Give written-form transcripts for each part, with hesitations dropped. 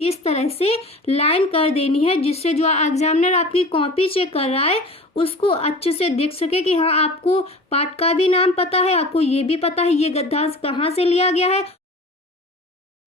इस तरह से लाइन कर देनी है, जिससे जो एग्जामिनर आपकी कॉपी चेक कर रहा है उसको अच्छे से देख सके कि हाँ आपको पाठ का भी नाम पता है, आपको ये भी पता है ये गद्यांश कहाँ से लिया गया है।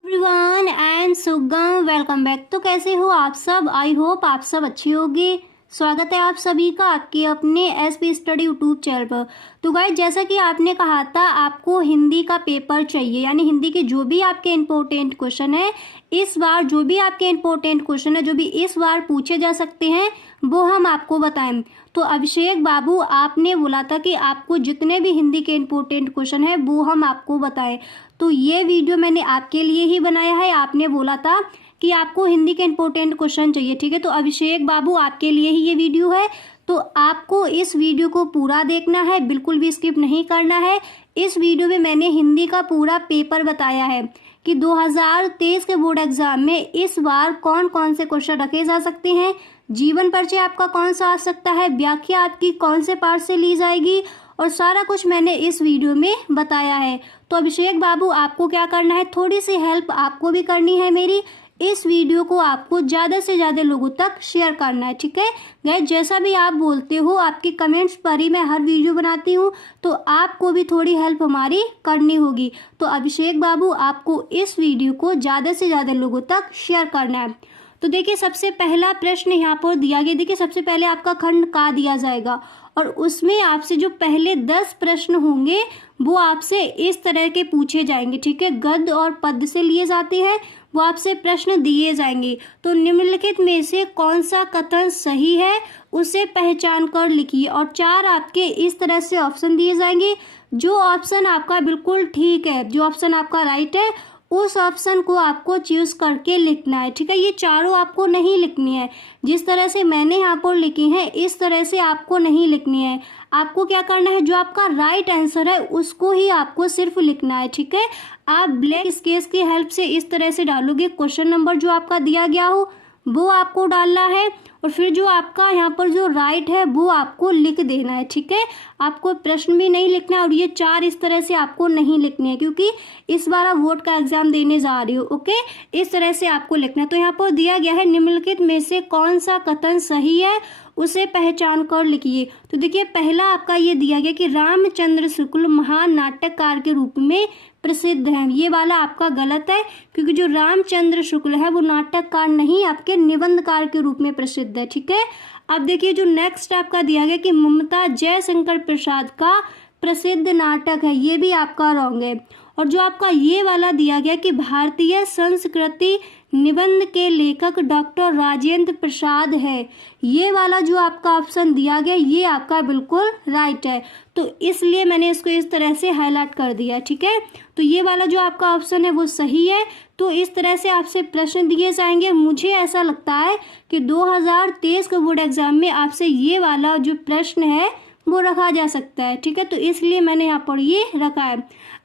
एवरीवन, आई एम सुगम, वेलकम बैक। तो कैसे हो आप सब? आई होप आप सब अच्छे होंगे। स्वागत है आप सभी का आपके अपने एसपी स्टडी यूट्यूब चैनल पर। तो गाइस, जैसा कि आपने कहा था आपको हिंदी का पेपर चाहिए, यानी हिंदी के जो भी आपके इम्पोर्टेंट क्वेश्चन है इस बार, जो भी आपके इम्पोर्टेंट क्वेश्चन है जो भी इस बार पूछे जा सकते हैं वो हम आपको बताएं। तो अभिषेक बाबू, आपने बोला था कि आपको जितने भी हिंदी के इम्पोर्टेंट क्वेश्चन है वो हम आपको बताएं, तो ये वीडियो मैंने आपके लिए ही बनाया है। आपने बोला था कि आपको हिंदी के इम्पोर्टेंट क्वेश्चन चाहिए, ठीक है। तो अभिषेक बाबू, आपके लिए ही ये वीडियो है, तो आपको इस वीडियो को पूरा देखना है, बिल्कुल भी स्किप नहीं करना है। इस वीडियो में मैंने हिंदी का पूरा पेपर बताया है कि 2023 के बोर्ड एग्जाम में इस बार कौन कौन से क्वेश्चन रखे जा सकते हैं, जीवन परिचय आपका कौन सा आ सकता है, व्याख्या आपकी कौन से पार्ट से ली जाएगी, और सारा कुछ मैंने इस वीडियो में बताया है। तो अभिषेक बाबू, आपको क्या करना है, थोड़ी सी हेल्प आपको भी करनी है मेरी। इस वीडियो को आपको ज़्यादा से ज़्यादा लोगों तक शेयर करना है, ठीक है गाइस। जैसा भी आप बोलते हो, आपके कमेंट्स पर ही मैं हर वीडियो बनाती हूँ, तो आपको भी थोड़ी हेल्प हमारी करनी होगी। तो अभिषेक बाबू, आपको इस वीडियो को ज़्यादा से ज़्यादा लोगों तक शेयर करना है। तो देखिए, सबसे पहला प्रश्न यहाँ पर दिया गया। देखिए, सबसे पहले आपका खंड का दिया जाएगा और उसमें आपसे जो पहले 10 प्रश्न होंगे वो आपसे इस तरह के पूछे जाएंगे, ठीक है। गद्य और पद्य से लिए जाते हैं, वो आपसे प्रश्न दिए जाएंगे। तो निम्नलिखित में से कौन सा कथन सही है उसे पहचान कर लिखिए, और 4 आपके इस तरह से ऑप्शन दिए जाएंगे। जो ऑप्शन आपका बिल्कुल ठीक है, जो ऑप्शन आपका राइट है, उस ऑप्शन को आपको चूज करके लिखना है, ठीक है। ये चारों आपको नहीं लिखनी है, जिस तरह से मैंने यहाँ पर लिखी है इस तरह से आपको नहीं लिखनी है। आपको क्या करना है, जो आपका राइट आंसर है उसको ही आपको सिर्फ लिखना है, ठीक है। आप ब्लैक स्केच की हेल्प से इस तरह से डालोगे, क्वेश्चन नंबर जो आपका दिया गया हो वो आपको डालना है, और फिर जो आपका यहाँ पर जो राइट है वो आपको लिख देना है, ठीक है। आपको प्रश्न भी नहीं लिखना है, और ये 4 इस तरह से आपको नहीं लिखने हैं, क्योंकि इस बार आप बोर्ड का एग्जाम देने जा रही हो, ओके। इस तरह से आपको लिखना है। तो यहाँ पर दिया गया है, निम्नलिखित में से कौन सा कथन सही है उसे पहचान कर लिखिए। तो देखिए, पहला आपका ये दिया गया कि रामचंद्र शुक्ल महान नाटककार के रूप में प्रसिद्ध है। ये वाला आपका गलत है, क्योंकि जो रामचंद्र शुक्ल है वो नाटककार नहीं, आपके निबंधकार के रूप में प्रसिद्ध है, ठीक है। अब देखिए, जो नेक्स्ट आपका दिया गया कि ममता जयशंकर प्रसाद का प्रसिद्ध नाटक है, ये भी आपका रॉन्ग है। और जो आपका ये वाला दिया गया कि भारतीय संस्कृति निबंध के लेखक डॉक्टर राजेंद्र प्रसाद है, ये वाला जो आपका ऑप्शन दिया गया ये आपका बिल्कुल राइट है। तो इसलिए मैंने इसको इस तरह से हाईलाइट कर दिया, ठीक है। तो ये वाला जो आपका ऑप्शन है वो सही है। तो इस तरह से आपसे प्रश्न दिए जाएंगे। मुझे ऐसा लगता है कि 2023 के बोर्ड एग्जाम में आपसे ये वाला जो प्रश्न है वो रखा जा सकता है, ठीक है। तो इसलिए मैंने यहाँ पर ये रखा है।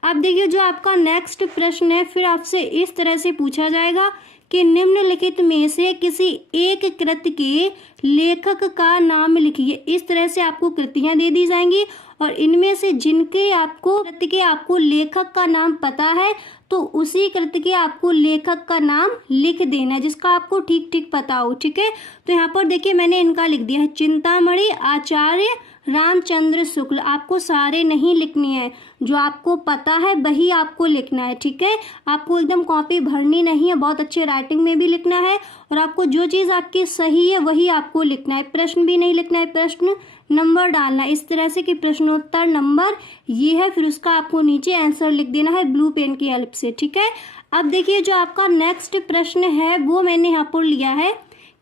अब देखिए, जो आपका नेक्स्ट प्रश्न है, फिर आपसे इस तरह से पूछा जाएगा कि निम्नलिखित में से किसी एक कृति के लेखक का नाम लिखिए। इस तरह से आपको कृतियां दे दी जाएंगी, और इनमें से जिनके आपको कृति के आपको लेखक का नाम पता है तो उसी कृति के आपको लेखक का नाम लिख देना है, जिसका आपको ठीक ठीक पता हो, ठीक है। तो यहाँ पर देखिए, मैंने इनका लिख दिया है, चिंतामणि आचार्य रामचंद्र शुक्ल। आपको सारे नहीं लिखनी है, जो आपको पता है वही आपको लिखना है, ठीक है। आपको एकदम कॉपी भरनी नहीं है, बहुत अच्छे राइटिंग में भी लिखना है, और आपको जो चीज़ आपकी सही है वही आपको लिखना है। प्रश्न भी नहीं लिखना है, प्रश्न नंबर डालना है इस तरह से कि प्रश्नोत्तर नंबर ये है, फिर उसका आपको नीचे आंसर लिख देना है ब्लू पेन की हेल्प से, ठीक है। अब देखिए, जो आपका नेक्स्ट प्रश्न है वो मैंने यहाँ पर लिया है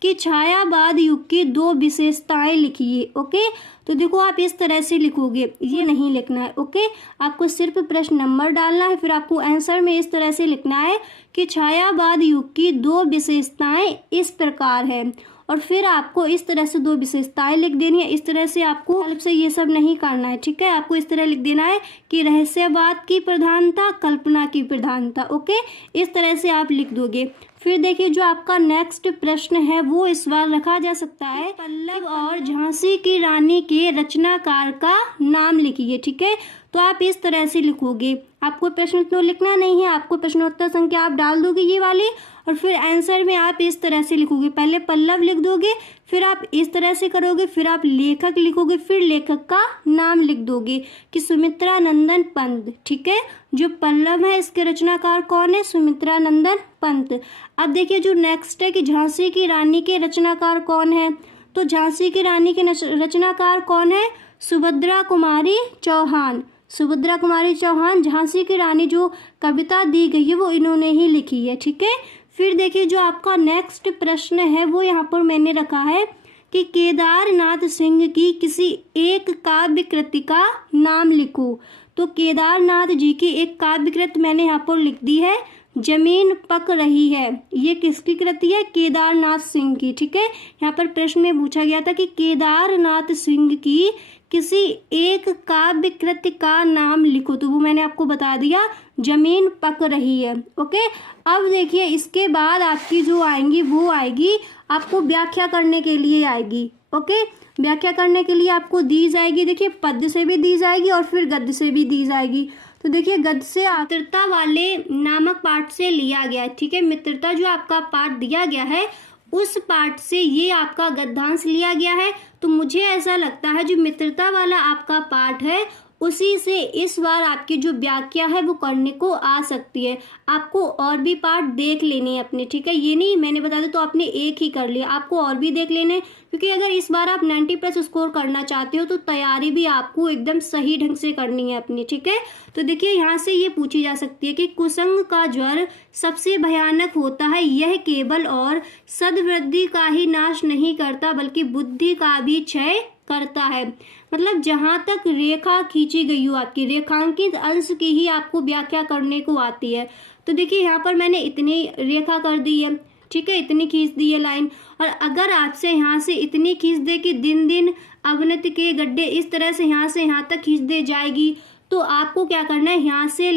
कि छायावाद युग की 2 विशेषताएं लिखिए, ओके। तो देखो, आप इस तरह से लिखोगे, ये नहीं लिखना है, ओके। आपको सिर्फ प्रश्न नंबर डालना है, फिर आपको आंसर में इस तरह से लिखना है कि छायावाद युग की 2 विशेषताएं इस प्रकार है, और फिर आपको इस तरह से 2 विशेषताएं लिख देनी है। इस तरह से आपको हेल्प से ये सब नहीं करना है, ठीक है। आपको इस तरह लिख देना है कि रहस्यवाद की प्रधानता, कल्पना की प्रधानता, ओके। इस तरह से आप लिख दोगे। फिर देखिए, जो आपका नेक्स्ट प्रश्न है वो इस बार रखा जा सकता है, पल्लव और झांसी की रानी के रचनाकार का नाम लिखिए, ठीक है। तो आप इस तरह से लिखोगे। आपको प्रश्नोत्तर लिखना नहीं है, आपको प्रश्नोत्तर संख्या आप डाल दोगे ये वाली, और फिर आंसर में आप इस तरह से लिखोगे। पहले पल्लव लिख दोगे, फिर आप इस तरह से करोगे, फिर आप लेखक लिखोगे, फिर लेखक का नाम लिख दोगे कि सुमित्रा नंदन पंत। ठीक है, जो पल्लव है इसके रचनाकार कौन है? सुमित्रा नंदन पंत। अब देखिए जो नेक्स्ट है कि झांसी की रानी के रचनाकार कौन है? तो झांसी की रानी के रचनाकार कौन है? सुभद्रा कुमारी चौहान। सुभद्रा कुमारी चौहान, झांसी की रानी जो कविता दी गई है वो इन्होंने ही लिखी है। ठीक है, फिर देखिए जो आपका नेक्स्ट प्रश्न है वो यहाँ पर मैंने रखा है कि केदारनाथ सिंह की किसी एक काव्य कृति का नाम लिखो। तो केदारनाथ जी की एक काव्य कृति मैंने यहाँ पर लिख दी है, जमीन पक रही है। ये किसकी कृति है? केदारनाथ सिंह की। ठीक है, यहाँ पर प्रश्न में पूछा गया था कि केदारनाथ सिंह की किसी एक काव्य कृति का नाम लिखो, तो वो मैंने आपको बता दिया, जमीन पक रही है। ओके, अब देखिए इसके बाद आपकी जो आएंगी वो आएगी आपको व्याख्या करने के लिए आएगी। ओके, व्याख्या करने के लिए आपको दी जाएगी, देखिए पद्य से भी दी जाएगी और फिर गद्य से भी दी जाएगी। तो देखिए गद्य से मित्रता वाले नामक पाठ से लिया गया है। ठीक है, मित्रता जो आपका पाठ दिया गया है उस पाठ से ये आपका गद्यांश लिया गया है। तो मुझे ऐसा लगता है जो मित्रता वाला आपका पाठ है उसी से इस बार आपकी जो व्याख्या है वो करने को आ सकती है। आपको और भी पार्ट देख लेने हैं अपने। ठीक है, ये नहीं मैंने बता दिया तो आपने एक ही कर लिया, आपको और भी देख लेने, क्योंकि अगर इस बार आप 90+ स्कोर करना चाहते हो तो तैयारी भी आपको एकदम सही ढंग से करनी है अपनी। ठीक है, तो देखिए यहाँ से ये पूछी जा सकती है कि कुसंग का ज्वर सबसे भयानक होता है, यह केवल और सद्वृद्धि का ही नाश नहीं करता बल्कि बुद्धि का भी क्षय करता है। मतलब जहां तक रेखा खींची गई हो आपकी, रेखांकित अंश की ही आपको व्याख्या करने को आती है। तो देखिए यहाँ पर मैंने इतनी रेखा कर दी है। ठीक है, इतनी खींच दी है लाइन, और अगर आपसे यहाँ से इतनी खींच दे कि दिन दिन अवनति के गड्ढे इस तरह से यहाँ से यहाँ तक खींच दे जाएगी, तो आपको क्या करना है, यहाँ से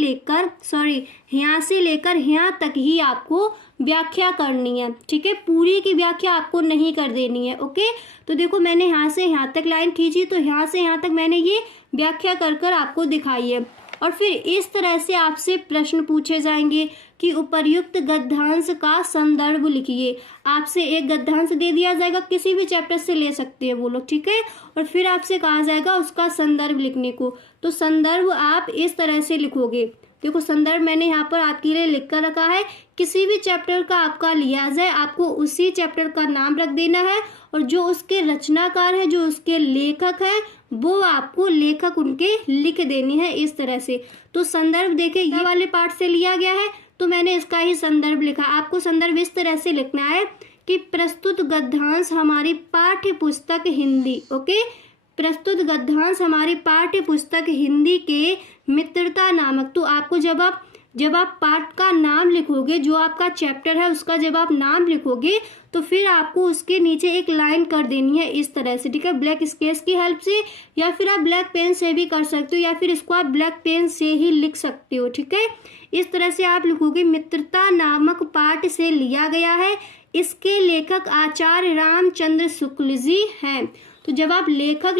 लेकर यहाँ तक ही आपको व्याख्या करनी है। ठीक है, पूरी की व्याख्या आपको नहीं कर देनी है। ओके, तो देखो मैंने यहाँ से यहाँ तक लाइन खींची, तो यहाँ से यहाँ तक मैंने ये व्याख्या कर आपको दिखाई है। और फिर इस तरह से आपसे प्रश्न पूछे जाएंगे कि उपर्युक्त गद्यांश का संदर्भ लिखिए। आपसे एक गद्यांश दे दिया जाएगा, किसी भी चैप्टर से ले सकते हैं वो लोग। ठीक है, और फिर आपसे कहा जाएगा उसका संदर्भ लिखने को। तो संदर्भ आप इस तरह से लिखोगे। देखो संदर्भ मैंने यहाँ पर आपके लिए लिख कर रखा है। किसी भी चैप्टर का आपका लिया जाए, आपको उसी चैप्टर का नाम रख देना है, और जो उसके रचनाकार है, जो उसके लेखक है, वो आपको लेखक उनके लिख देनी है इस तरह से। तो संदर्भ देखे ये वाले पार्ट से लिया गया है, तो मैंने इसका ही संदर्भ लिखा। आपको संदर्भ इस तरह से लिखना है कि प्रस्तुत गद्यांश हमारी पाठ्य पुस्तक हिंदी। ओके, प्रस्तुत गद्यांश हमारी पाठ्य पुस्तक हिंदी के मित्रता नामक। तो आपको जब आप पाठ का नाम लिखोगे, जो आपका चैप्टर है उसका जब आप नाम लिखोगे, तो फिर आपको उसके नीचे एक लाइन कर देनी है इस तरह से। ठीक है, ब्लैक स्केच की हेल्प से, या फिर आप ब्लैक पेन से भी कर सकते हो, या फिर इसको आप ब्लैक पेन से ही लिख सकते हो। ठीक है, इस तरह से आप लिखोगे, मित्रता नामक पाठ से लिया गया है, इसके लेखक आचार्य रामचंद्र शुक्ल जी हैं। तो जब आप लेखक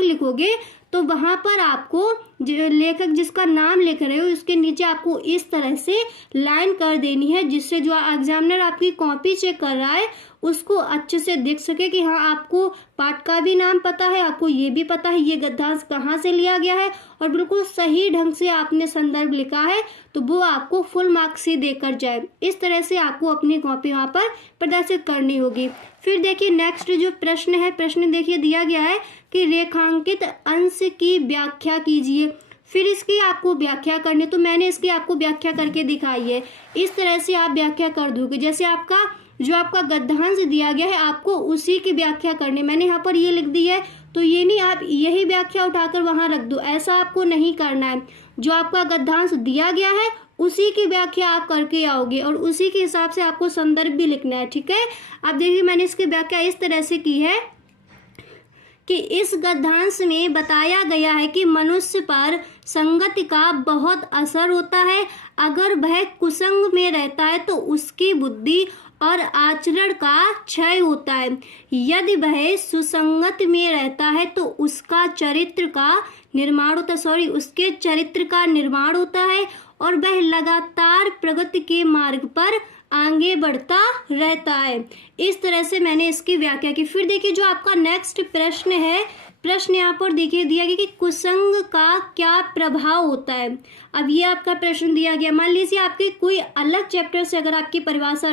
लिखोगे तो वहां पर आपको लेखक जिसका नाम लिख रहे हो उसके नीचे आपको इस तरह से लाइन कर देनी है, जिससे जो एग्जामिनर आपकी कॉपी चेक कर रहा है उसको अच्छे से देख सके कि हाँ आपको पाठ का भी नाम पता है, आपको ये भी पता है ये गद्यांश कहाँ से लिया गया है, और बिल्कुल सही ढंग से आपने संदर्भ लिखा है, तो वो आपको फुल मार्क्स ही देकर जाए। इस तरह से आपको अपनी कॉपी वहाँ पर प्रदर्शित करनी होगी। फिर देखिए नेक्स्ट जो प्रश्न है, प्रश्न देखिए दिया गया है कि रेखांकित अंश की व्याख्या कीजिए। फिर इसकी आपको व्याख्या करनी, तो मैंने इसकी आपको व्याख्या करके दिखाई है। इस तरह से आप व्याख्या कर दोगे, जैसे आपका गद्यांश दिया गया है आपको उसी की व्याख्या करनी। मैंने यहाँ पर ये लिख दी है, तो ये नहीं आप यही व्याख्या उठाकर वहां रख दो, ऐसा आपको नहीं करना है। जो आपका गद्यांश दिया गया है उसी की व्याख्या आप करके आओगे, और उसी के हिसाब से आपको संदर्भ भी लिखना है। ठीक है, अब देखिए मैंने इसकी व्याख्या इस तरह से की है कि इस गद्यांश में बताया गया है कि मनुष्य पर संगति का बहुत असर होता है। अगर वह कुसंग में रहता है तो उसकी बुद्धि और आचरण का क्षय होता है। यदि वह सुसंगत में रहता है तो उसका चरित्र का निर्माण होता है उसके चरित्र का निर्माण होता है और वह लगातार प्रगति के मार्ग पर आगे बढ़ता रहता है। इस तरह से मैंने इसकी व्याख्या की। फिर देखिए जो आपका नेक्स्ट प्रश्न है, प्रश्न यहाँ पर देखिए दिया गया कि कुसंग का क्या प्रभाव होता है। अब ये आपका प्रश्न दिया गया, मान लीजिए आपके कोई अलग चैप्टर से अगर आपकी परिभाषा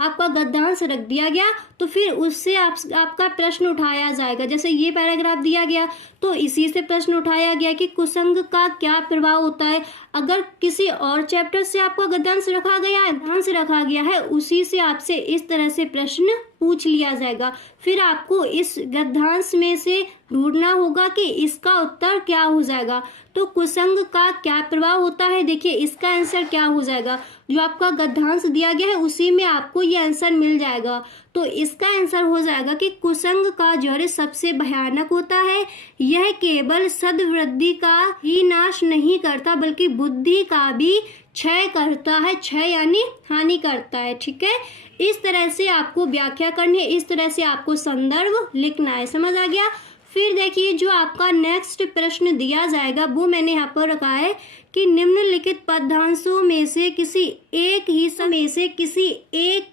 आपका गद्यांश रख दिया गया तो फिर उससे आपका प्रश्न उठाया जाएगा। जैसे ये पैराग्राफ दिया गया तो इसी से प्रश्न उठाया गया कि कुसंग का क्या प्रभाव होता है। अगर किसी और चैप्टर से आपका गद्यांश रखा गया है उसी से आपसे इस तरह से प्रश्न पूछ लिया जाएगा। फिर आपको इस गद्यांश में से ढूंढना होगा कि इसका उत्तर क्या हो जाएगा। तो कुसंग का क्या प्रभाव होता है, देखिए इसका आंसर क्या हो जाएगा। जो आपका गद्यांश दिया गया है उसी में आपको ये आंसर मिल जाएगा। तो इसका आंसर हो जाएगा कि कुसंग का जड़ सबसे भयानक होता है। यह केवल सद्वृद्धि का ही नाश नहीं करता बल्कि बुद्धि का भी क्षय करता है। क्षय यानी हानि करता है। ठीक है, इस तरह से आपको व्याख्या करनी है, इस तरह से आपको संदर्भ लिखना है। समझ आ गया। फिर देखिए जो आपका नेक्स्ट प्रश्न दिया जाएगा वो मैंने यहाँ पर रखा है कि निम्नलिखित पदांशों में से किसी एक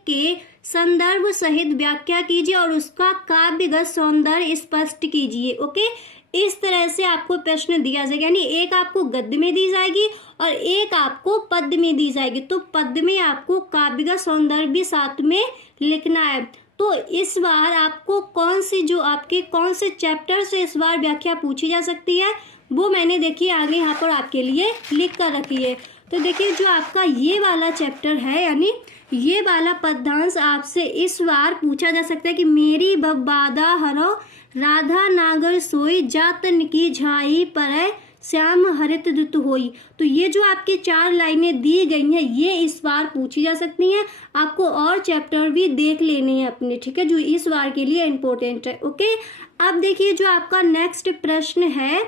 के संदर्भ सहित व्याख्या कीजिए और उसका काव्यगत सौंदर्य स्पष्ट कीजिए। ओके, इस तरह से आपको प्रश्न दिया जाएगा, यानी एक आपको गद्य में दी जाएगी और एक आपको पद्य में दी जाएगी। तो पद्य में आपको काव्यगत सौंदर्य भी साथ में लिखना है। तो इस बार आपको कौन से चैप्टर से इस बार व्याख्या पूछी जा सकती है वो मैंने देखिए आगे यहाँ पर आपके लिए लिख कर रखी है। तो देखिए जो आपका ये वाला चैप्टर है यानी ये वाला पद्यांश आपसे इस बार पूछा जा सकता है कि मेरी बब्बादा हरो राधा नागर सोई जातन की झाई पर श्याम हरित दुत होई। तो ये जो आपकी 4 लाइनें दी गई हैं ये इस बार पूछी जा सकती हैं। आपको और चैप्टर भी देख लेने हैं अपने, ठीक है, जो इस बार के लिए इम्पोर्टेंट है। ओके, अब देखिए जो आपका नेक्स्ट प्रश्न है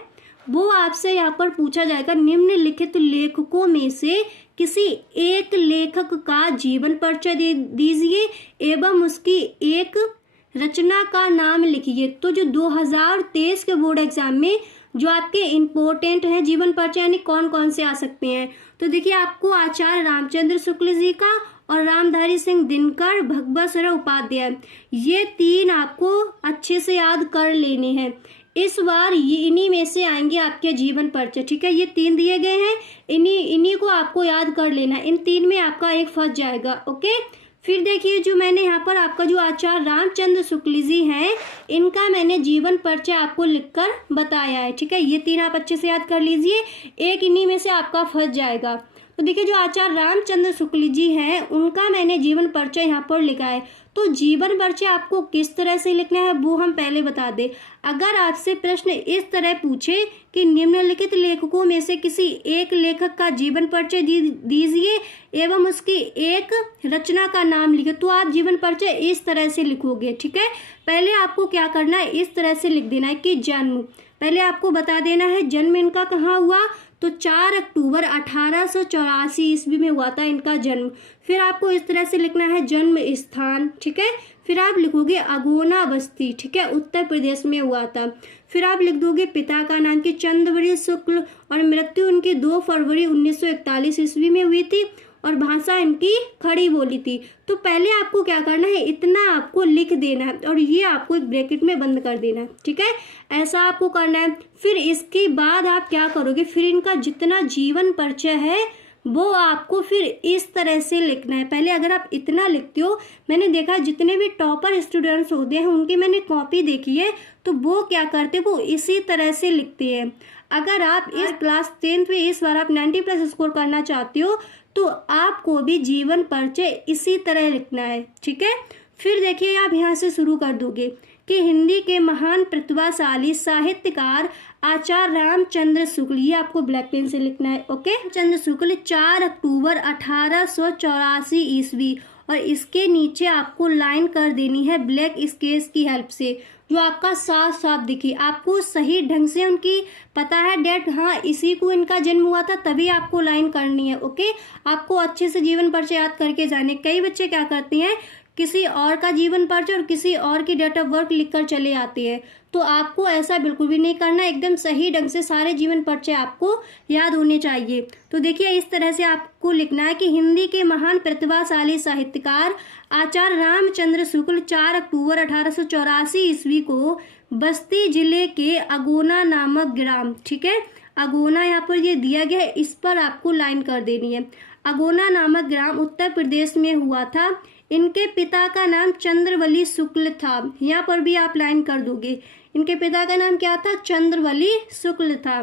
वो आपसे यहाँ पर पूछा जाएगा निम्नलिखित लेखकों में से किसी एक लेखक का जीवन परिचय दीजिए एवं उसकी एक रचना का नाम लिखिए। तो जो 2023 के बोर्ड एग्जाम में जो आपके इम्पोर्टेंट है जीवन परिचय यानी कौन कौन से आ सकते हैं, तो देखिए आपको आचार्य रामचंद्र शुक्ल जी का और रामधारी सिंह दिनकर भगवत सरह उपाध्याय, ये 3 आपको अच्छे से याद कर लेने हैं। इस बार ये इन्हीं में से आएंगे आपके जीवन परिचय। ठीक है, ये 3 दिए गए हैं, इन्हीं को आपको याद कर लेना। इन 3 में आपका एक फंस जाएगा। ओके, फिर देखिए जो मैंने यहाँ पर आपका जो आचार्य रामचंद्र शुक्ल जी हैं इनका मैंने जीवन परिचय आपको लिखकर बताया है। ठीक है, ये 3 आप अच्छे से याद कर लीजिए, एक इन्हीं में से आपका फंस जाएगा। तो देखिए जो आचार्य रामचंद्र शुक्ल जी हैं उनका मैंने जीवन परिचय यहाँ पर लिखा है। तो जीवन परिचय आपको किस तरह से लिखना है वो हम पहले बता दें। अगर आपसे प्रश्न इस तरह पूछे कि निम्नलिखित लेखकों में से किसी एक लेखक का जीवन परिचय दीजिए एवं उसकी एक रचना का नाम लिखे, तो आप जीवन परिचय इस तरह से लिखोगे। ठीक है, पहले आपको क्या करना है, इस तरह से लिख देना है कि जन्म, पहले आपको बता देना है जन्म इनका कहाँ हुआ, तो 4 अक्टूबर 1884 ईस्वी में हुआ था इनका जन्म। फिर आपको इस तरह से लिखना है जन्म स्थान। ठीक है, फिर आप लिखोगे अगोना बस्ती, ठीक है, उत्तर प्रदेश में हुआ था। फिर आप लिख दोगे पिता का नाम कि चंद्रवरी शुक्ल और मृत्यु उनकी 2 फरवरी 1941 ईस्वी में हुई थी और भाषा इनकी खड़ी बोली थी। तो पहले आपको क्या करना है, इतना आपको लिख देना है और ये आपको एक ब्रैकेट में बंद कर देना है। ठीक है, ऐसा आपको करना है। फिर इसके बाद आप क्या करोगे, फिर इनका जितना जीवन परिचय है वो आपको फिर इस तरह से लिखना है। पहले अगर आप इतना लिखते हो, मैंने देखा जितने भी टॉपर स्टूडेंट्स होते हैं उनकी मैंने कॉपी देखी है, तो वो क्या करते हैं, वो इसी तरह से लिखते हैं। अगर आप इस क्लास 10th में इस बार आप 90+ स्कोर करना चाहते हो तो आपको भी जीवन परिचय इसी तरह लिखना है। ठीक है, फिर देखिए आप यहाँ से शुरू कर दोगे कि हिंदी के महान प्रतिभाशाली साहित्यकार आचार्य रामचंद्र शुक्ल, ये आपको ब्लैक पेन से लिखना है। ओके, रामचंद्र शुक्ल 4 अक्टूबर 1884 ईस्वी, और इसके नीचे आपको लाइन कर देनी है ब्लैक स्केच की हेल्प से। जो आपका साफ साफ दिखे, आपको सही ढंग से उनकी पता है डेट, हाँ इसी को इनका जन्म हुआ था, तभी आपको लाइन करनी है। ओके, आपको अच्छे से जीवन परिचय याद करके जाने। कई बच्चे क्या करते हैं, किसी और का जीवन परिचय और किसी और की डेट ऑफ बर्थ लिखकर चले आते हैं, तो आपको ऐसा बिल्कुल भी नहीं करना। एकदम सही ढंग से सारे जीवन परिचय आपको याद होने चाहिए। तो देखिए इस तरह से आपको लिखना है कि हिंदी के महान प्रतिभाशाली साहित्यकार आचार्य रामचंद्र शुक्ल 4 अक्टूबर 1884 ईस्वी को बस्ती जिले के अगोना नामक ग्राम, ठीक है, अगोना यहाँ पर ये दिया गया है, इस पर आपको लाइन कर देनी है। अगोना नामक ग्राम उत्तर प्रदेश में हुआ था। इनके पिता का नाम चंद्रवली शुक्ल था, यहाँ पर भी आप लाइन कर दोगे। इनके पिता का नाम क्या था, चंद्रवली शुक्ल था।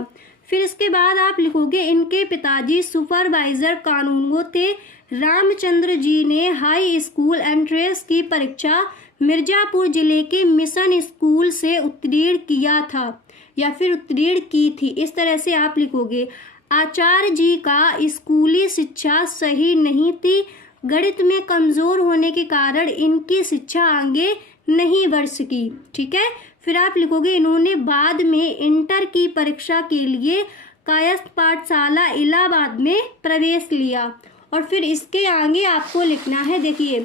फिर इसके बाद आप लिखोगे इनके पिताजी सुपरवाइजर कानूनगो थे। रामचंद्र जी ने हाई स्कूल एंट्रेंस की परीक्षा मिर्जापुर जिले के मिशन स्कूल से उत्तीर्ण किया था या फिर उत्तीर्ण की थी, इस तरह से आप लिखोगे। आचार्य जी का स्कूली शिक्षा सही नहीं थी, गणित में कमजोर होने के कारण इनकी शिक्षा आगे नहीं बढ़ सकी, ठीक है। फिर आप लिखोगे इन्होंने बाद में इंटर की परीक्षा के लिए कायस्थ पाठशाला इलाहाबाद में प्रवेश लिया। और फिर इसके आगे आपको लिखना है, देखिए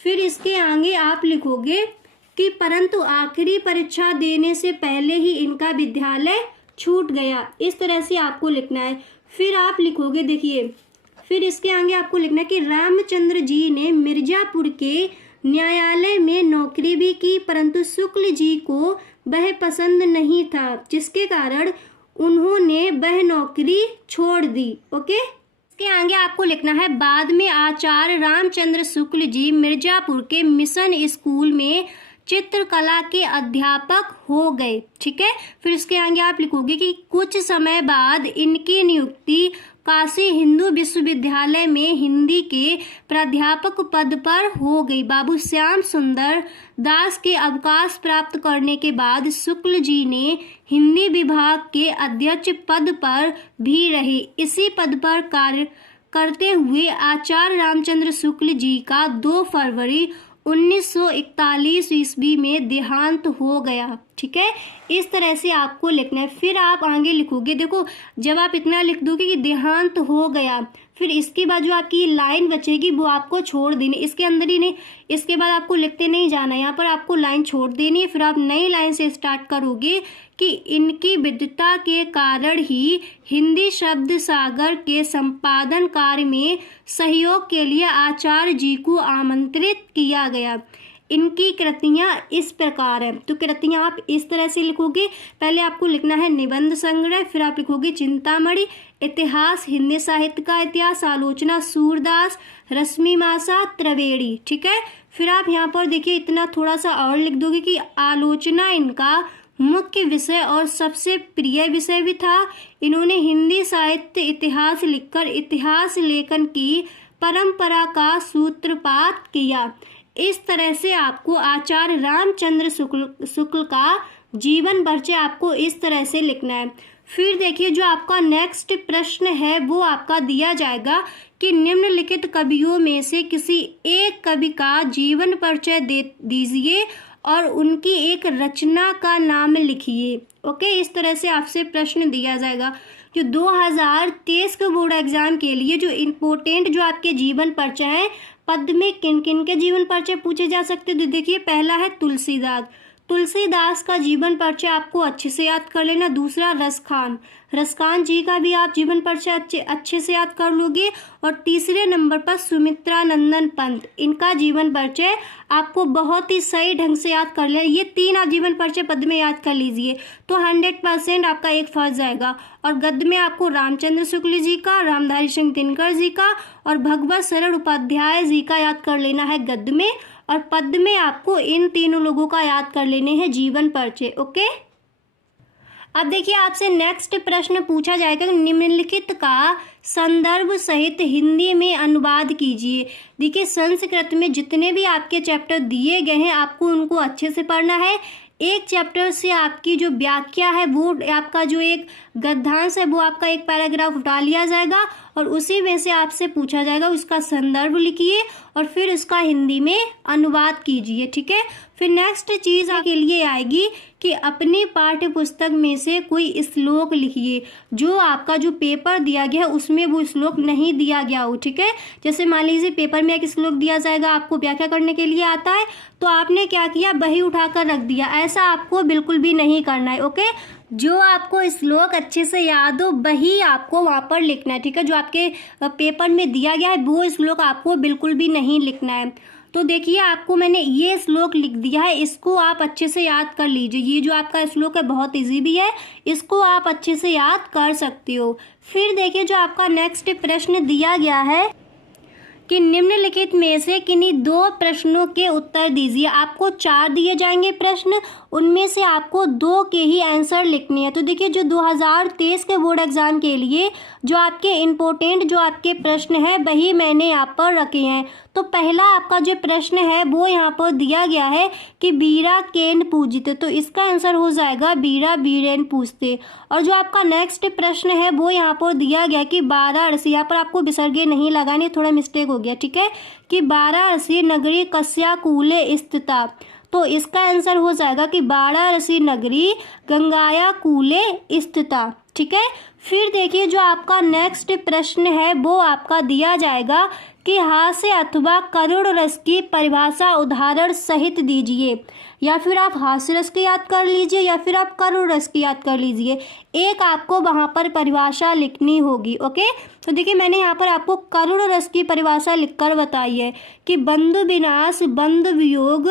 फिर इसके आगे आप लिखोगे कि परंतु आखिरी परीक्षा देने से पहले ही इनका विद्यालय छूट गया, इस तरह से आपको लिखना है। फिर आप लिखोगे, देखिए फिर इसके आगे आपको लिखना है कि रामचंद्र जी ने मिर्जापुर के न्यायालय में नौकरी भी की, परंतु शुक्ल जी को वह पसंद नहीं था, जिसके कारण उन्होंने वह नौकरी छोड़ दी। ओके, इसके आगे आपको लिखना है बाद में आचार्य रामचंद्र शुक्ल जी मिर्जापुर के मिशन स्कूल में चित्रकला के अध्यापक हो गए, ठीक है। फिर इसके आगे आप लिखोगे कि कुछ समय बाद इनकी नियुक्ति काशी हिंदू विश्वविद्यालय में हिंदी के प्राध्यापक पद पर हो गई। बाबू श्याम सुंदर दास के अवकाश प्राप्त करने के बाद शुक्ल जी ने हिंदी विभाग के अध्यक्ष पद पर भी रहे। इसी पद पर कार्य करते हुए आचार्य रामचंद्र शुक्ल जी का 2 फरवरी 1941 ईस्वी में देहांत हो गया, ठीक है। इस तरह से आपको लिखना है। फिर आप आगे लिखोगे, देखो जब आप इतना लिख दोगे कि देहांत हो गया, फिर इसके बाद जो आपकी लाइन बचेगी वो आपको छोड़ देनी, इसके अंदर ही नहीं, इसके बाद आपको लिखते नहीं जाना, यहाँ पर आपको लाइन छोड़ देनी है। फिर आप नई लाइन से स्टार्ट करोगे कि इनकी विद्वता के कारण ही हिंदी शब्द सागर के संपादन कार्य में सहयोग के लिए आचार्य जी को आमंत्रित किया गया। इनकी कृतियाँ इस प्रकार है, तो कृतियाँ आप इस तरह से लिखोगे। पहले आपको लिखना है निबंध संग्रह, फिर आप लिखोगे चिंतामणि, इतिहास, हिंदी साहित्य का इतिहास, आलोचना सूरदास, रश्मि मासा, त्रिवेणी, ठीक है। फिर आप यहाँ पर देखिए इतना थोड़ा सा और लिख दोगे कि आलोचना इनका मुख्य विषय और सबसे प्रिय विषय भी था। इन्होंने हिंदी साहित्य इतिहास लिखकर इतिहास लेखन की परंपरा का सूत्रपात किया। इस तरह से आपको आचार्य रामचंद्र शुक्ल का जीवन परिचय आपको इस तरह से लिखना है। फिर देखिए जो आपका नेक्स्ट प्रश्न है वो आपका दिया जाएगा कि निम्नलिखित कवियों में से किसी एक कवि का जीवन परिचय दीजिए और उनकी एक रचना का नाम लिखिए। ओके, इस तरह से आपसे प्रश्न दिया जाएगा। जो 2023 के बोर्ड एग्जाम के लिए जो इम्पोर्टेंट जो आपके जीवन परिचय है, पद में किन किन के जीवन परिचय पूछे जा सकते हैं। तो देखिए पहला है तुलसीदास का जीवन परिचय आपको अच्छे से याद कर लेना। दूसरा रसखान जी का भी आप जीवन परिचय अच्छे से याद कर लोगे। और तीसरे नंबर पर सुमित्रा नंदन पंत, इनका जीवन परिचय आपको बहुत ही सही ढंग से याद कर लेना। ये 3 आप जीवन परिचय पद में याद कर लीजिए तो 100% आपका एक फंस जाएगा। और गद्य में आपको रामचंद्र शुक्ल जी का, रामधारी सिंह दिनकर जी का और भगवत शरण उपाध्याय जी का याद कर लेना है गद्य में। और पद में आपको इन तीनों लोगों का याद कर लेने हैं जीवन परिचय। ओके, अब देखिए आपसे नेक्स्ट प्रश्न पूछा जाएगा कि निम्नलिखित का संदर्भ सहित हिंदी में अनुवाद कीजिए। देखिए संस्कृत में जितने भी आपके चैप्टर दिए गए हैं आपको उनको अच्छे से पढ़ना है। एक चैप्टर से आपकी जो व्याख्या है वो आपका जो एक गद्यांश है वो आपका एक पैराग्राफ उठा लिया जाएगा और उसी में से आपसे पूछा जाएगा, उसका संदर्भ लिखिए और फिर उसका हिंदी में अनुवाद कीजिए। ठीक है, फिर नेक्स्ट चीज़ के लिए आएगी कि अपनी पाठ्य पुस्तक में से कोई श्लोक लिखिए जो आपका जो पेपर दिया गया है उसमें वो श्लोक नहीं दिया गया हो। ठीक है, जैसे मान लीजिए पेपर में एक श्लोक दिया जाएगा, आपको व्याख्या करने के लिए आता है, तो आपने क्या किया, बही उठाकर रख दिया। ऐसा आपको बिल्कुल भी नहीं करना है। ओके, जो आपको श्लोक अच्छे से याद हो वही आपको वहाँ पर लिखना है। ठीक है, जो आपके पेपर में दिया गया है वो श्लोक आपको बिल्कुल भी नहीं लिखना है। तो देखिए, आपको मैंने ये श्लोक लिख दिया है, इसको आप अच्छे से याद कर लीजिए। ये जो आपका श्लोक है बहुत इजी भी है, इसको आप अच्छे से याद कर सकते हो। फिर देखिए, जो आपका नेक्स्ट प्रश्न दिया गया है कि निम्नलिखित में से किन्हीं 2 प्रश्नों के उत्तर दीजिए। आपको 4 दिए जाएंगे प्रश्न, उनमें से आपको 2 के ही आंसर लिखने हैं। तो देखिए, जो 2023 के बोर्ड एग्जाम के लिए जो आपके इम्पोर्टेंट जो आपके प्रश्न हैं वही मैंने यहाँ पर रखे हैं। तो पहला आपका जो प्रश्न है वो यहाँ पर दिया गया है कि बीरा केन पूजिते, तो इसका आंसर हो जाएगा बीरा बीरेन पूजते। और जो आपका नेक्स्ट प्रश्न है वो यहाँ पर दिया गया कि वाराणसी, यहाँ पर आपको विसर्गे नहीं लगाने, थोड़ा मिस्टेक हो गया। ठीक है, कि वाराणसी नगरी कस्या कूले स्थिता, तो इसका आंसर हो जाएगा कि वाराणसी नगरी गंगाया कूले स्थिता। ठीक है, फिर देखिए, जो आपका नेक्स्ट प्रश्न है वो आपका दिया जाएगा कि हास्य अथवा करुण रस की परिभाषा उदाहरण सहित दीजिए। या फिर आप हास्य रस की याद कर लीजिए या फिर आप करुण रस की याद कर लीजिए, एक आपको वहाँ पर परिभाषा लिखनी होगी। ओके, तो देखिए, मैंने यहाँ पर आपको करुण रस की परिभाषा लिखकर बताई है कि बंधु विनाश, बंधु वियोग,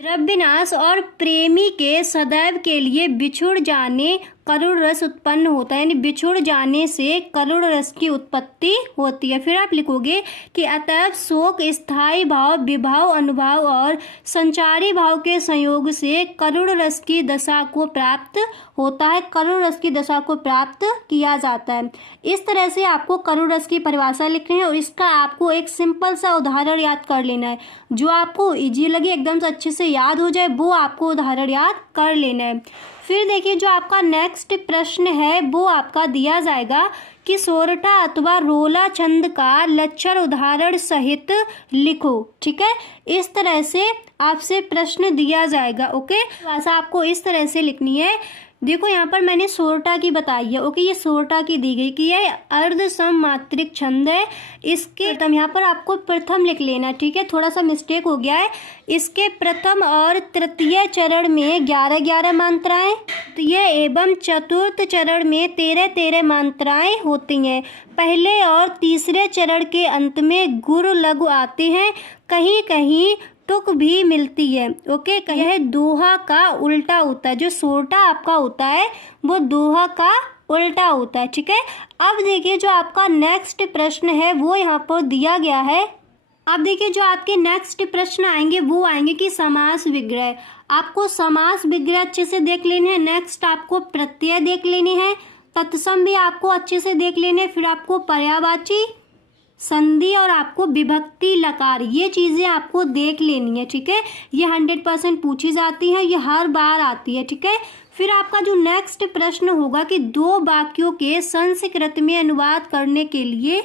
द्रव्यनाश और प्रेमी के सदैव के लिए बिछुड़ जाने करुण रस उत्पन्न होता है, यानी बिछुड़ जाने से करुण रस की उत्पत्ति होती है। फिर आप लिखोगे कि अतएव शोक स्थायी भाव, विभाव, अनुभाव और संचारी भाव के संयोग से करुण रस की दशा को प्राप्त होता है, करुण रस की दशा को प्राप्त किया जाता है। इस तरह से आपको करुण रस की परिभाषा लिखनी है और इसका आपको एक सिंपल सा उदाहरण याद कर लेना है। जो आपको इजी लगे, एकदम से अच्छे से याद हो जाए, वो आपको उदाहरण याद कर लेना है। फिर देखिए, जो आपका नेक्स्ट प्रश्न है वो आपका दिया जाएगा कि सोरठा अथवा रोला छंद का लक्षण उदाहरण सहित लिखो। ठीक है, इस तरह से आपसे प्रश्न दिया जाएगा। ओके, भाषा आपको इस तरह से लिखनी है। देखो, यहाँ पर मैंने सोरठा की बताई है। ओके, ये सोरठा की दी गई कि यह अर्ध सममात्रिक छंद है। इसके प्रथम, यहाँ पर आपको प्रथम लिख लेना। ठीक है, थोड़ा सा मिस्टेक हो गया है। इसके प्रथम और तृतीय चरण में 11-11 मात्राएं, तृतीय एवं चतुर्थ चरण में 13-13 मात्राएं होती हैं। पहले और तीसरे चरण के अंत में गुरु लघु आते हैं, कहीं कहीं टुक भी मिलती है। ओके, यह दोहा का उल्टा होता है। जो सोरठा आपका होता है वो दोहा का उल्टा होता है। ठीक है, अब देखिए, जो आपका नेक्स्ट प्रश्न है वो यहाँ पर दिया गया है। अब देखिए, जो आपके नेक्स्ट प्रश्न आएंगे वो आएंगे कि समास विग्रह। आपको समास विग्रह अच्छे से देख लेने हैं। नेक्स्ट आपको प्रत्यय देख लेने हैं, तत्सम भी आपको अच्छे से देख लेने, फिर आपको पर्यायवाची, संधि और आपको विभक्ति लकार, ये चीज़ें आपको देख लेनी है। ठीक है, ये 100% पूछी जाती हैं, ये हर बार आती है। ठीक है, फिर आपका जो नेक्स्ट प्रश्न होगा कि 2 वाक्यों के संस्कृत में अनुवाद करने के लिए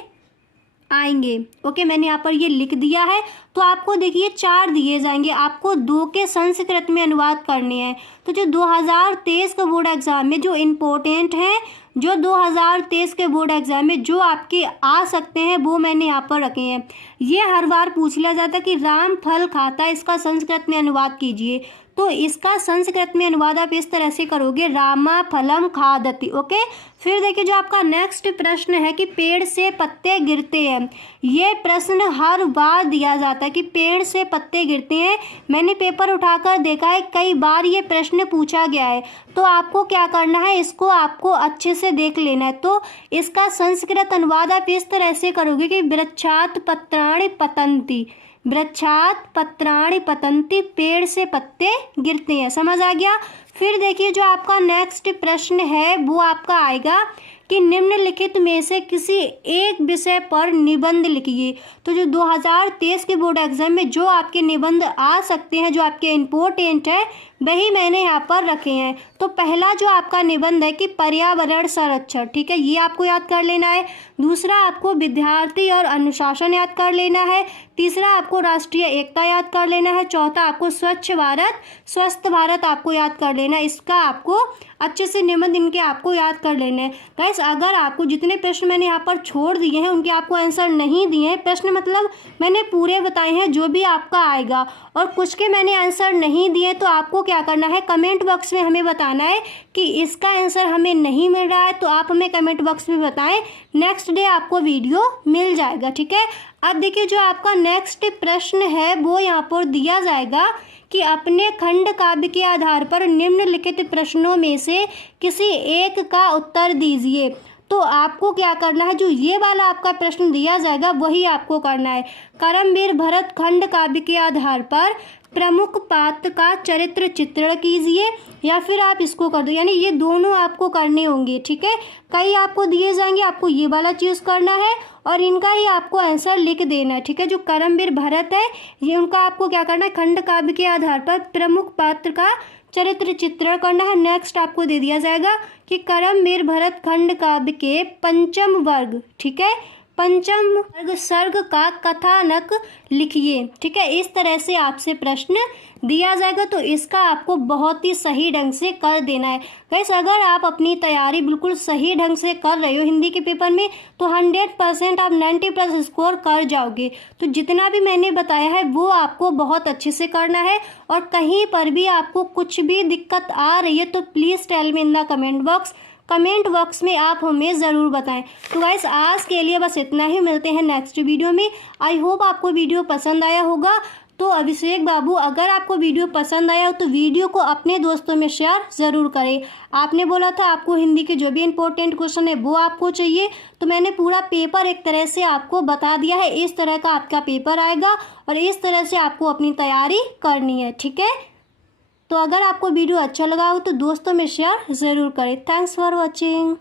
आएंगे। ओके, मैंने यहाँ पर ये लिख दिया है। तो आपको देखिए 4 दिए जाएंगे, आपको 2 के संस्कृत में अनुवाद करने हैं। तो जो 2023 का बोर्ड एग्जाम में जो इम्पोर्टेंट है, जो 2023 के बोर्ड एग्जाम में जो आपके आ सकते हैं वो मैंने यहाँ पर रखे हैं। ये हर बार पूछ लिया जाता है कि राम फल खाता, इसका संस्कृत में अनुवाद कीजिए। तो इसका संस्कृत में अनुवाद आप इस तरह से करोगे, रामा फलम खादति। ओके, फिर देखिए, जो आपका नेक्स्ट प्रश्न है कि पेड़ से पत्ते गिरते हैं। ये प्रश्न हर बार दिया जाता है कि पेड़ से पत्ते गिरते हैं। मैंने पेपर उठाकर देखा है, कई बार ये प्रश्न पूछा गया है। तो आपको क्या करना है, इसको आपको अच्छे से देख लेना है। तो इसका संस्कृत अनुवाद आप इस तरह से करोगे कि वृक्षात पत्राणि पतंती, वृक्षात पत्राणि पतंती, पेड़ से पत्ते गिरते हैं। समझ आ गया। फिर देखिए, जो आपका नेक्स्ट प्रश्न है वो आपका आएगा कि निम्नलिखित में से किसी एक विषय पर निबंध लिखिए। तो जो 2023 के बोर्ड एग्जाम में जो आपके निबंध आ सकते हैं, जो आपके इम्पोर्टेंट है, वही मैंने यहाँ पर रखे हैं। तो पहला जो आपका निबंध है कि पर्यावरण संरक्षण, ठीक है, ये आपको याद कर लेना है। दूसरा आपको विद्यार्थी और अनुशासन याद कर लेना है। तीसरा आपको राष्ट्रीय एकता याद कर लेना है। चौथा आपको स्वच्छ भारत स्वस्थ भारत आपको याद कर लेना है। इसका आपको अच्छे से निबंध इनके आपको याद कर लेना है। गाइस, अगर आपको जितने प्रश्न मैंने यहाँ पर छोड़ दिए हैं उनके आपको आंसर नहीं दिए हैं, प्रश्न मतलब मैंने पूरे बताए हैं जो भी आपका आएगा, और कुछ के मैंने आंसर नहीं दिए, तो आपको क्या करना है, कमेंट बॉक्स में हमें बताना है कि इसका आंसर हमें नहीं मिल रहा है, तो आप हमें कमेंट बॉक्स में बताएं। नेक्स्ट डे आपको वीडियो मिल जाएगा, ठीक है। अब देखिए, जो आपका नेक्स्ट प्रश्न है वो यहाँ पर दिया जाएगा कि अपने खंड काव्य के आधार पर निम्नलिखित प्रश्नों में से किसी एक का उत्तर दीजिए। तो आपको क्या करना है, जो ये वाला आपका प्रश्न दिया जाएगा वही आपको करना है। करमवीर भरत खंड काव्य के आधार पर प्रमुख पात्र का चरित्र चित्रण कीजिए, या फिर आप इसको कर दो, यानी ये दोनों आपको करने होंगे, ठीक है। कई आपको दिए जाएंगे, आपको ये वाला चूज करना है और इनका ही आपको आंसर लिख देना है, ठीक है। जो करमवीर भरत है ये उनका आपको क्या करना है, खंड काव्य के आधार पर प्रमुख पात्र का चरित्र चित्रण करना है। नेक्स्ट आपको दे दिया जाएगा कि करमवीर भरत खंड काव्य के पंचम वर्ग, ठीक है, पंचम वर्ग सर्ग का कथानक लिखिए, ठीक है। इस तरह से आपसे प्रश्न दिया जाएगा, तो इसका आपको बहुत ही सही ढंग से कर देना है। गाइस, अगर आप अपनी तैयारी बिल्कुल सही ढंग से कर रहे हो हिंदी के पेपर में, तो 100% आप 90+ स्कोर कर जाओगे। तो जितना भी मैंने बताया है वो आपको बहुत अच्छे से करना है, और कहीं पर भी आपको कुछ भी दिक्कत आ रही है तो please tell me in the comment box में आप हमें ज़रूर बताएं। तो गाइस, आज के लिए बस इतना ही, मिलते हैं नेक्स्ट वीडियो में। आई होप आपको वीडियो पसंद आया होगा। तो अभिषेक बाबू, अगर आपको वीडियो पसंद आया हो तो वीडियो को अपने दोस्तों में शेयर ज़रूर करें। आपने बोला था आपको हिंदी के जो भी इंपॉर्टेंट क्वेश्चन है वो आपको चाहिए, तो मैंने पूरा पेपर एक तरह से आपको बता दिया है। इस तरह का आपका पेपर आएगा और इस तरह से आपको अपनी तैयारी करनी है, ठीक है। तो अगर आपको वीडियो अच्छा लगा हो तो दोस्तों में शेयर ज़रूर करें। Thanks for watching.